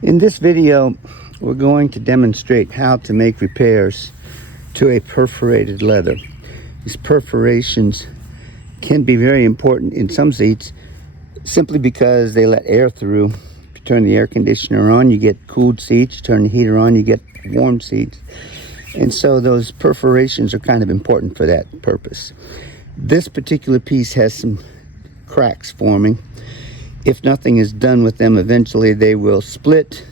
In this video, we're going to demonstrate how to make repairs to a perforated leather. These perforations can be very important in some seats simply because they let air through. If you turn the air conditioner on, you get cooled seats. You turn the heater on, you get warm seats. And so those perforations are kind of important for that purpose. This particular piece has some cracks forming. If nothing is done with them, eventually they will split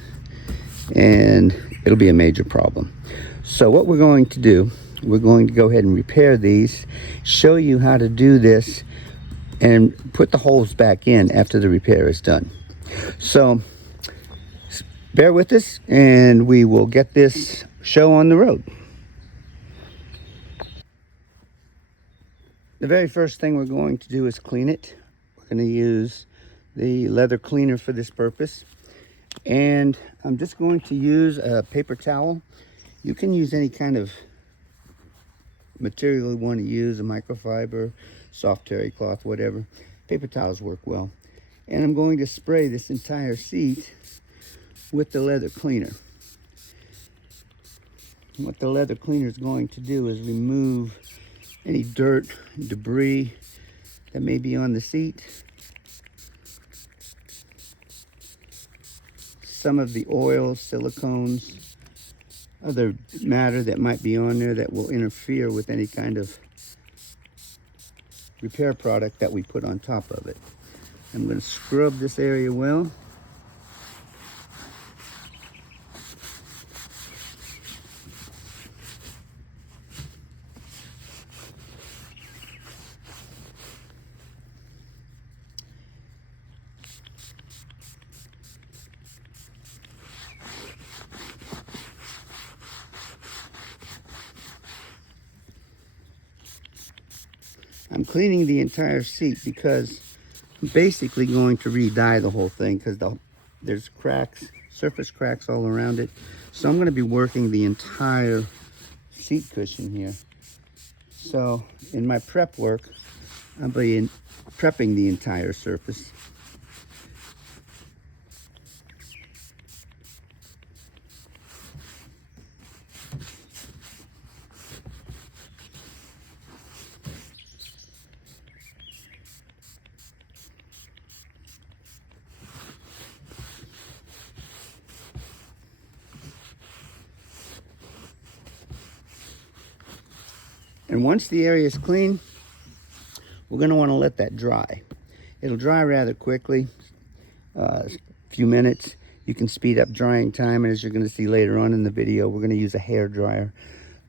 and it'll be a major problem. So what we're going to do, we're going to go ahead and repair these, show you how to do this, and put the holes back in after the repair is done. So bear with us and we will get this show on the road. The very first thing we're going to do is clean it. We're going to use the leather cleaner for this purpose. And I'm just going to use a paper towel. You can use any kind of material you want to use, a microfiber, soft terry cloth, whatever. Paper towels work well. And I'm going to spray this entire seat with the leather cleaner. What the leather cleaner is going to do is remove any dirt, debris that may be on the seat. Some of the oils, silicones, other matter that might be on there that will interfere with any kind of repair product that we put on top of it. I'm going to scrub this area well. I'm cleaning the entire seat because I'm basically going to re-dye the whole thing because there's cracks, surface cracks all around it. So I'm going to be working the entire seat cushion here. So in my prep work, I'll be prepping the entire surface. And once the area is clean, we're going to want to let that dry. It'll dry rather quickly, a few minutes. You can speed up drying time, and as you're going to see later on in the video, we're going to use a hair dryer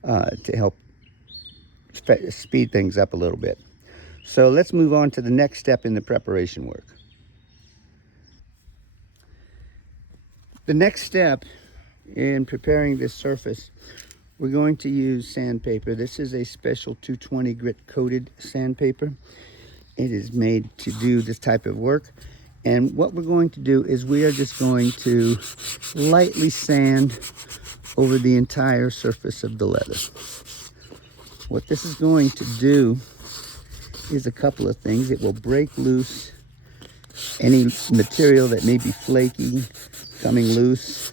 to help speed things up a little bit. So let's move on to the next step in the preparation work. The next step in preparing this surface, we're going to use sandpaper. This is a special 220 grit coated sandpaper. It is made to do this type of work. And what we're going to do is we are just going to lightly sand over the entire surface of the leather. What this is going to do is a couple of things. It will break loose any material that may be flaky, coming loose.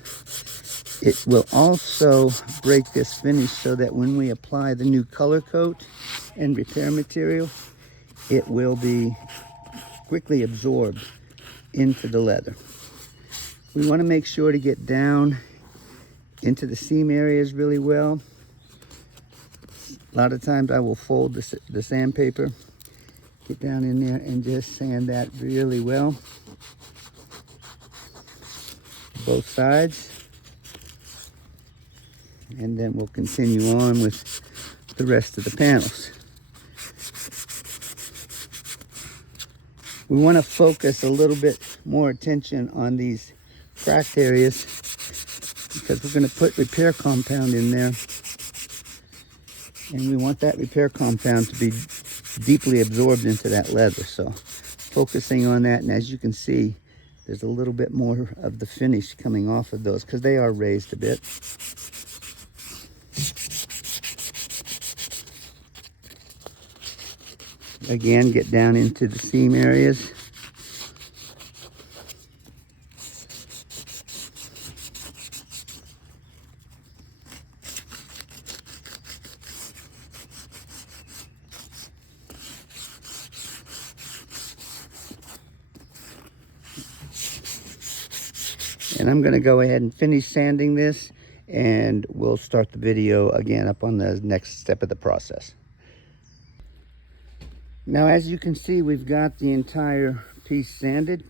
It will also break this finish so that when we apply the new color coat and repair material, it will be quickly absorbed into the leather. We want to make sure to get down into the seam areas really well. A lot of times I will fold the sandpaper, get down in there and just sand that really well. Both sides. And then we'll continue on with the rest of the panels. We want to focus a little bit more attention on these cracked areas because we're going to put repair compound in there. And we want that repair compound to be deeply absorbed into that leather. So focusing on that, and as you can see, there's a little bit more of the finish coming off of those because they are raised a bit. Again, get down into the seam areas. And I'm going to go ahead and finish sanding this, and we'll start the video again up on the next step of the process. Now, as you can see, we've got the entire piece sanded.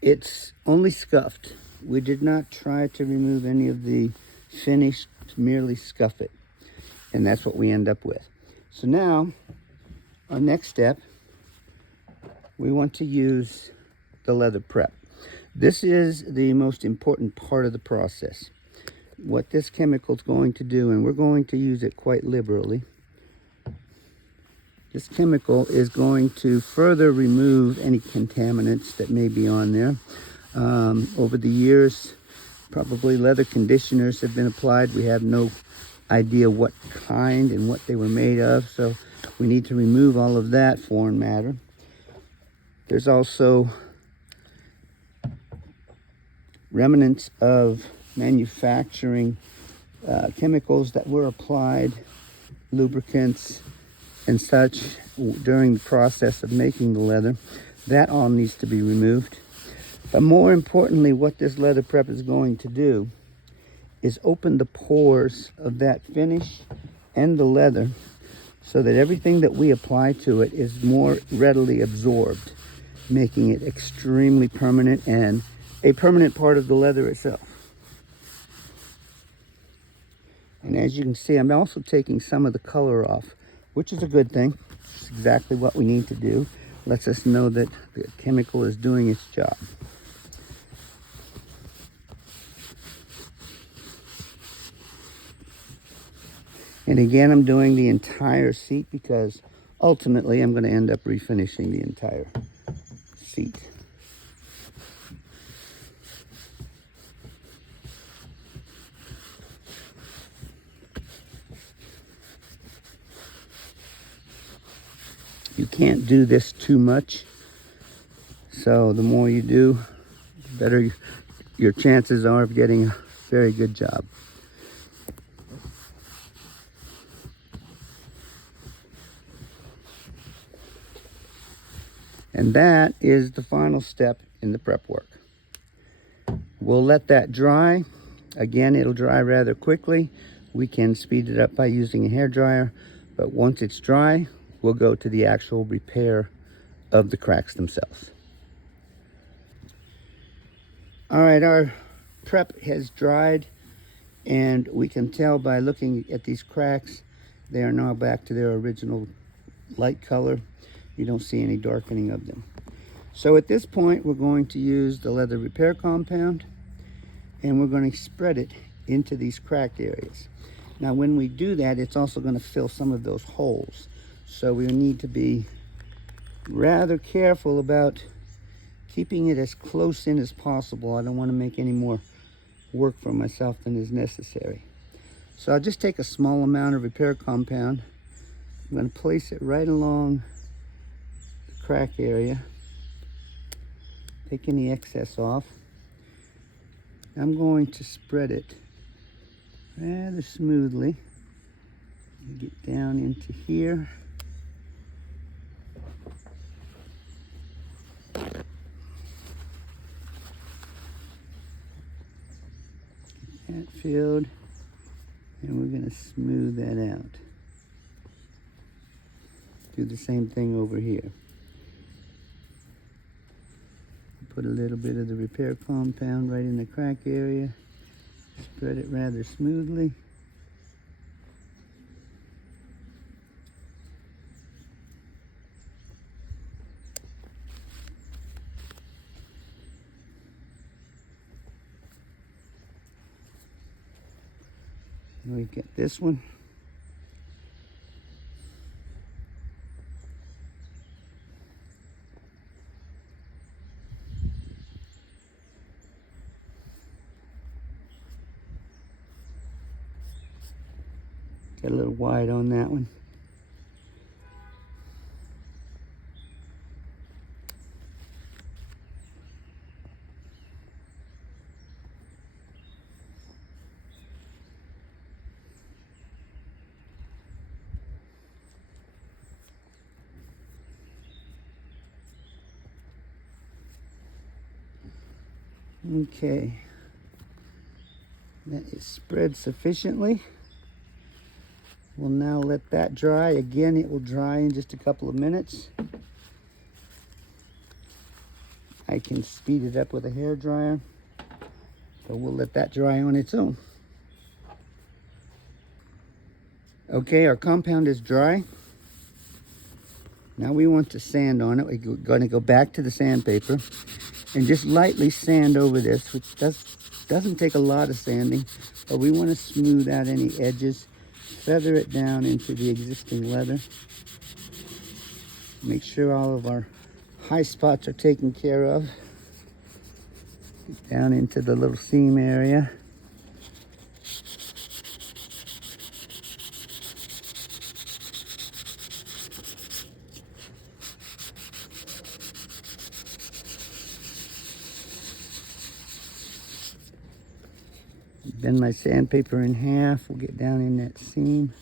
It's only scuffed. We did not try to remove any of the finish, merely scuff it. And that's what we end up with. So now, our next step, we want to use the leather prep. This is the most important part of the process. What this chemical is going to do, and we're going to use it quite liberally, this chemical is going to further remove any contaminants that may be on there. Over the years, probably leather conditioners have been applied. We have no idea what kind and what they were made of, so we need to remove all of that foreign matter. There's also remnants of manufacturing chemicals that were applied, lubricants and such, during the process of making the leather. That all needs to be removed. But more importantly, what this leather prep is going to do is open the pores of that finish and the leather so that everything that we apply to it is more readily absorbed, making it extremely permanent and a permanent part of the leather itself. And as you can see, I'm also taking some of the color off, which is a good thing. It's exactly what we need to do. Lets us know that the chemical is doing its job. And again, I'm doing the entire seat because ultimately I'm going to end up refinishing the entire seat. You can't do this too much, so the more you do, the better your chances are of getting a very good job. And that is the final step in the prep work. We'll let that dry. Again, it'll dry rather quickly. We can speed it up by using a hairdryer, but once it's dry, we'll go to the actual repair of the cracks themselves. All right, our prep has dried, and we can tell by looking at these cracks, they are now back to their original light color. You don't see any darkening of them. So at this point, we're going to use the leather repair compound, and we're going to spread it into these cracked areas. Now, when we do that, it's also going to fill some of those holes. So we need to be rather careful about keeping it as close in as possible. I don't want to make any more work for myself than is necessary. So I'll just take a small amount of repair compound. I'm going to place it right along the crack area. Take any excess off. I'm going to spread it rather smoothly. Get down into here. Get that filled, and we're going to smooth that out. Do the same thing over here. Put a little bit of the repair compound right in the crack area. Spread it rather smoothly. And we get this one. Got a little wide on that one. Okay, that is spread sufficiently. We'll now let that dry. Again, it will dry in just a couple of minutes. I can speed it up with a hair dryer, but we'll let that dry on its own. Okay, our compound is dry. Now we want to sand on it. We're going to go back to the sandpaper and just lightly sand over this, which doesn't take a lot of sanding, but we want to smooth out any edges, feather it down into the existing leather. Make sure all of our high spots are taken care of. Get down into the little seam area. Bend my sandpaper in half. We'll get down in that seam.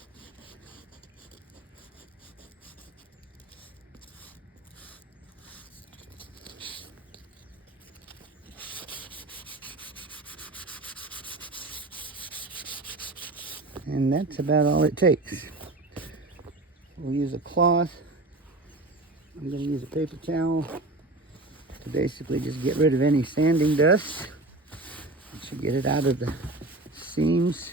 And that's about all it takes. We'll use a cloth. I'm going to use a paper towel to basically just get rid of any sanding dust. To get it out of the seams.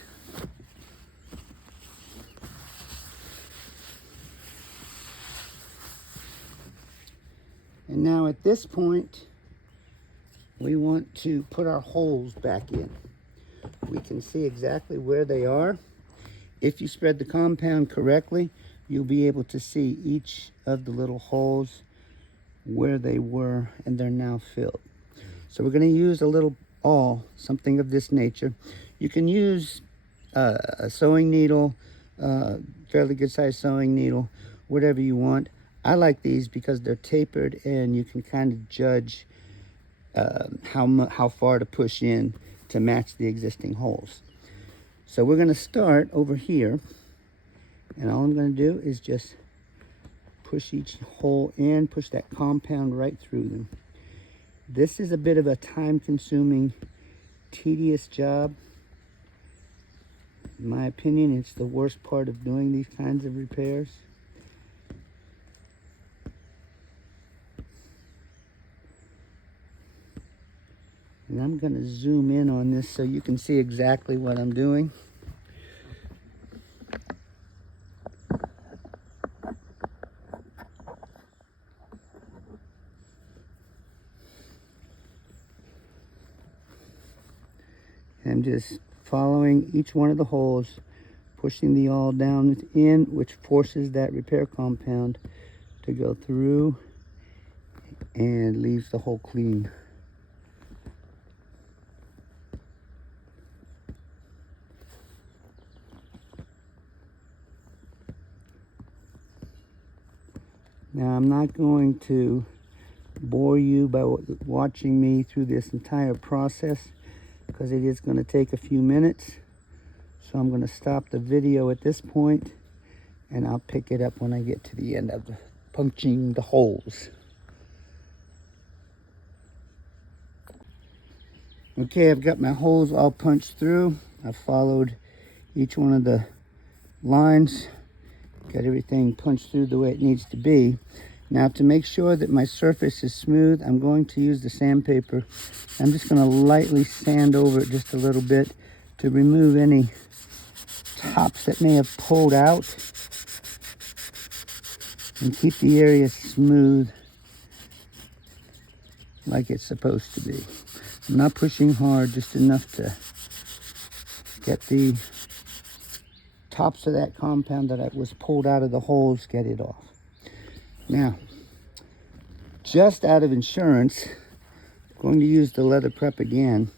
And now at this point, we want to put our holes back in. We can see exactly where they are. If you spread the compound correctly, you'll be able to see each of the little holes where they were, and they're now filled. So we're going to use a little awl, something of this nature. You can use a sewing needle, fairly good sized sewing needle, whatever you want. I like these because they're tapered and you can kind of judge how far to push in to match the existing holes. So we're going to start over here, and all I'm going to do is just push each hole in, push that compound right through them. This is a bit of a time-consuming, tedious job. In my opinion, it's the worst part of doing these kinds of repairs. And I'm going to zoom in on this so you can see exactly what I'm doing. I'm just following each one of the holes, pushing the awl down in, which forces that repair compound to go through and leaves the hole clean. Now, I'm not going to bore you by watching me through this entire process because it is going to take a few minutes. So I'm going to stop the video at this point and I'll pick it up when I get to the end of punching the holes. Okay, I've got my holes all punched through. I've followed each one of the lines. Got everything punched through the way it needs to be. Now, to make sure that my surface is smooth, I'm going to use the sandpaper. I'm just going to lightly sand over it just a little bit to remove any tops that may have pulled out and keep the area smooth like it's supposed to be. I'm not pushing hard, just enough to get the tops of that compound that was pulled out of the holes, get it off. Now, just out of insurance, I'm going to use the leather prep again,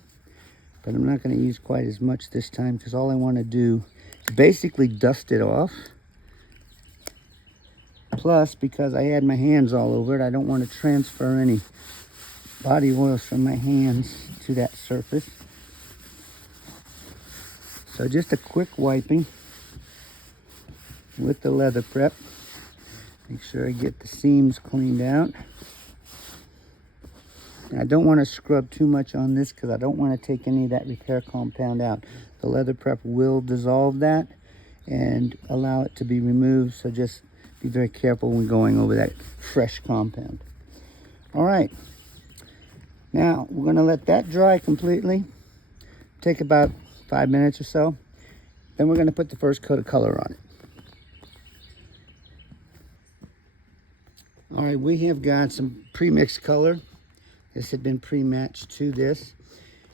but I'm not going to use quite as much this time because all I want to do is basically dust it off. Plus, because I had my hands all over it, I don't want to transfer any body oils from my hands to that surface. So just a quick wiping with the leather prep. Make sure I get the seams cleaned out. I don't want to scrub too much on this because I don't want to take any of that repair compound out. The leather prep will dissolve that and allow it to be removed, so just be very careful when going over that fresh compound. All right, now we're going to let that dry completely. Take about 5 minutes or so. Then we're going to put the first coat of color on it. All right, we have got some pre-mixed color. This had been pre-matched to this.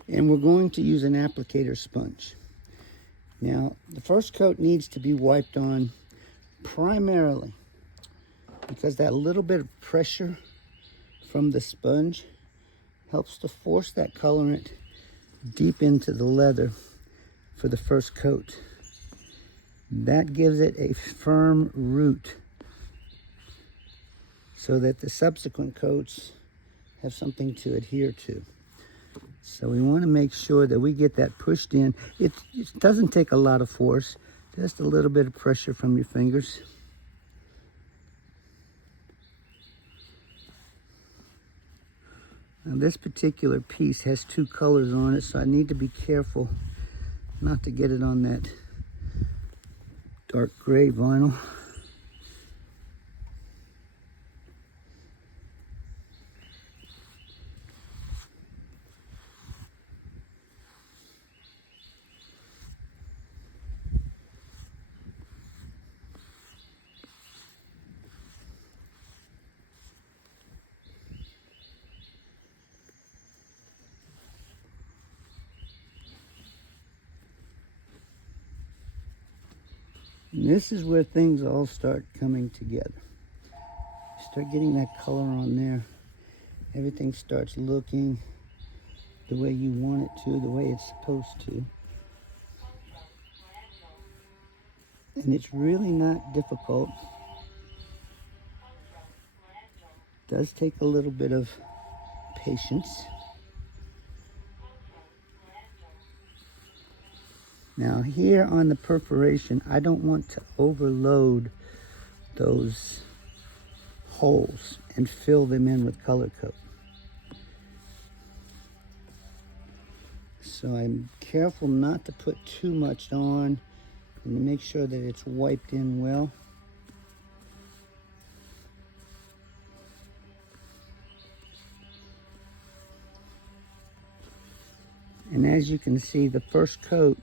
And we're going to use an applicator sponge. Now, the first coat needs to be wiped on primarily because that little bit of pressure from the sponge helps to force that colorant deep into the leather for the first coat. That gives it a firm root so that the subsequent coats have something to adhere to. So we want to make sure that we get that pushed in. It doesn't take a lot of force, just a little bit of pressure from your fingers. Now this particular piece has two colors on it, so I need to be careful not to get it on that dark gray vinyl. And this is where things all start coming together. Start getting that color on there. Everything starts looking the way you want it to, the way it's supposed to. And it's really not difficult. It does take a little bit of patience. Now here on the perforation, I don't want to overload those holes and fill them in with color coat. So I'm careful not to put too much on and to make sure that it's wiped in well. And as you can see, the first coat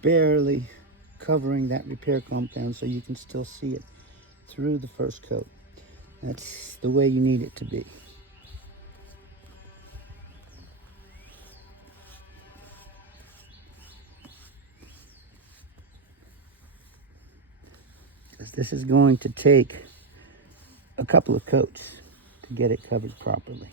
barely covering that repair compound, so you can still see it through the first coat. That's the way you need it to be. Because this is going to take a couple of coats to get it covered properly.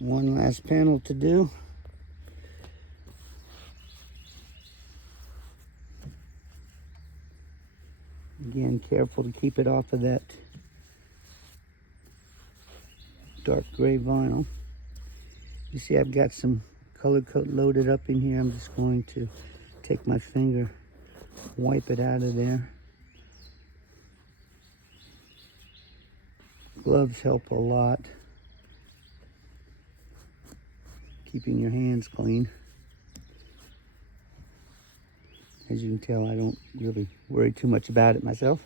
One last panel to do. Again, careful to keep it off of that dark gray vinyl. You see I've got some color coat loaded up in here. I'm just going to take my finger, wipe it out of there. Gloves help a lot, keeping your hands clean. As you can tell, I don't really worry too much about it myself.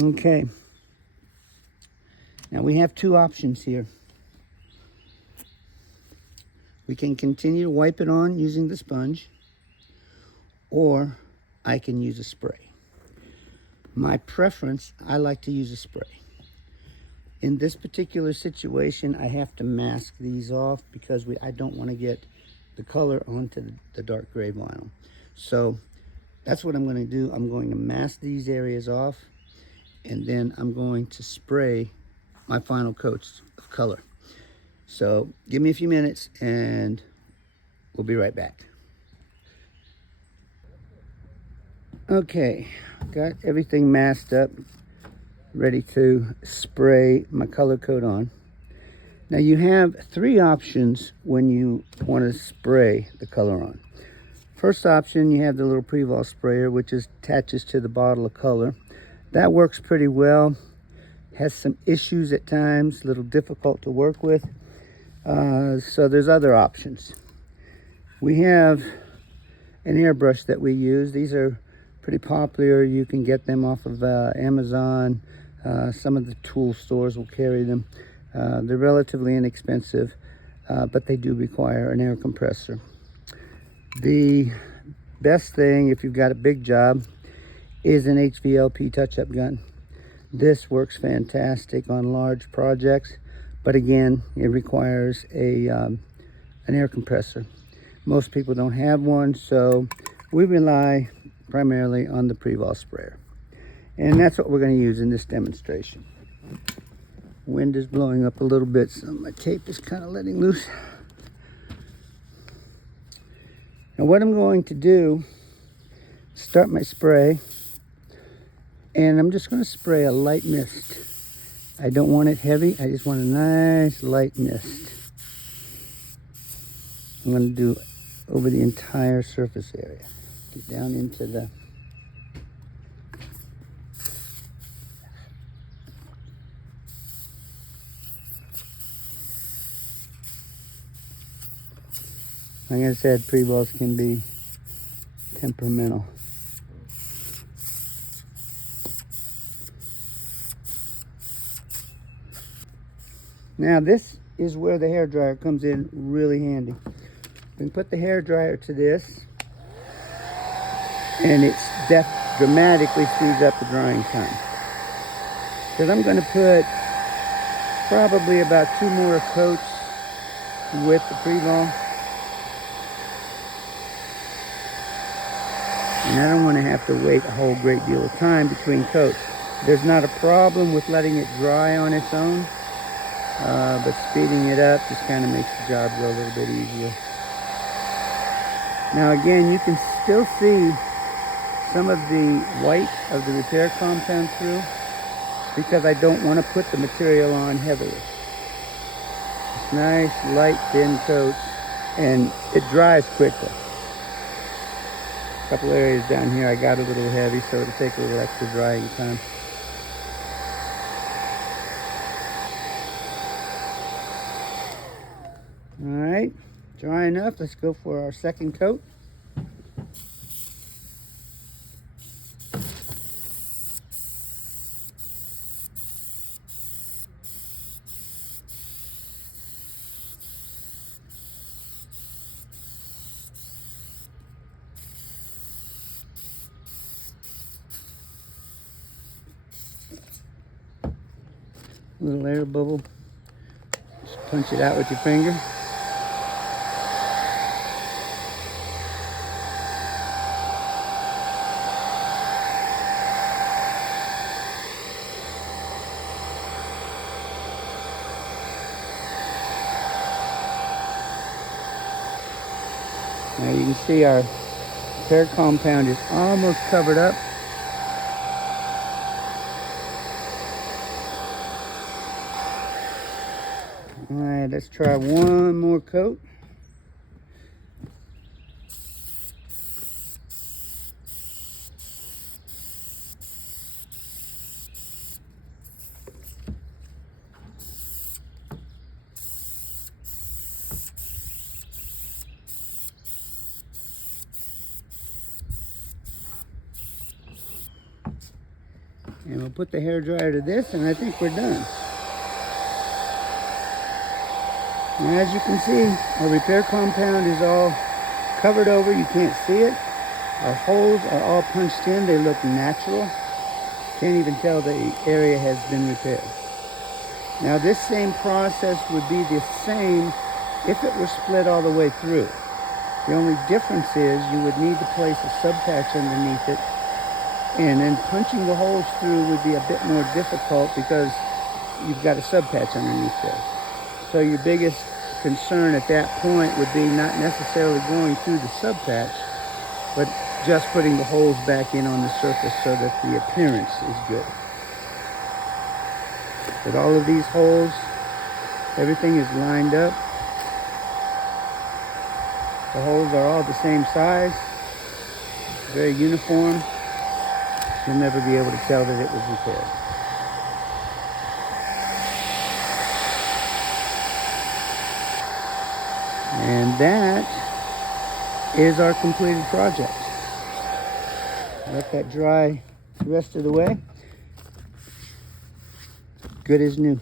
Okay. Now we have two options here. We can continue to wipe it on using the sponge, or I can use a spray. My preference, I like to use a spray. In this particular situation, I have to mask these off because I don't want to get the color onto the dark gray vinyl. So that's what I'm going to do. I'm going to mask these areas off, and then I'm going to spray my final coats of color. So give me a few minutes and we'll be right back. Okay, got everything masked up, ready to spray my color coat on. Now you have three options when you want to spray the color on. First option, you have the little Prevol sprayer, which attaches to the bottle of color. That works pretty well. Has some issues at times, a little difficult to work with. So there's other options. We have an airbrush that we use. These are pretty popular. You can get them off of Amazon. Some of the tool stores will carry them. They're relatively inexpensive, but they do require an air compressor. The best thing, if you've got a big job, is an HVLP touch-up gun. This works fantastic on large projects, but again, it requires an air compressor. Most people don't have one, so we rely primarily on the Prevol sprayer. And that's what we're going to use in this demonstration. Wind is blowing up a little bit, so my tape is kind of letting loose. Now what I'm going to do, start my spray, and I'm just going to spray a light mist. I don't want it heavy, I just want a nice light mist. I'm going to do over the entire surface area. Get down into the like I said, Prevols can be temperamental. Now this is where the hairdryer comes in really handy. We can put the hairdryer to this, and it dramatically speeds up the drying time. Because I'm going to put probably about 2 more coats with the Prevol. And I don't want to have to wait a whole great deal of time between coats. There's not a problem with letting it dry on its own, but speeding it up just kind of makes the job go a little bit easier. Now again, you can still see some of the white of the repair compound through, because I don't want to put the material on heavily. It's nice, light, thin coats, and it dries quickly. A couple areas down here I got a little heavy, so it'll take a little extra drying time. All right, dry enough. Let's go for our second coat. Little air bubble. Just punch it out with your finger. Now you can see our repair compound is almost covered up. All right, let's try one more coat. And we'll put the hairdryer to this, and I think we're done. And as you can see, our repair compound is all covered over. You can't see it. Our holes are all punched in. They look natural. Can't even tell the area has been repaired. Now this same process would be the same if it were split all the way through. The only difference is you would need to place a subpatch underneath it, and then punching the holes through would be a bit more difficult because you've got a subpatch underneath there. So your biggest concern at that point would be not necessarily going through the subpatch, but just putting the holes back in on the surface so that the appearance is good. With all of these holes, everything is lined up. The holes are all the same size, very uniform. You'll never be able to tell that it was repaired. And that is our completed project. Let that dry the rest of the way. Good as new.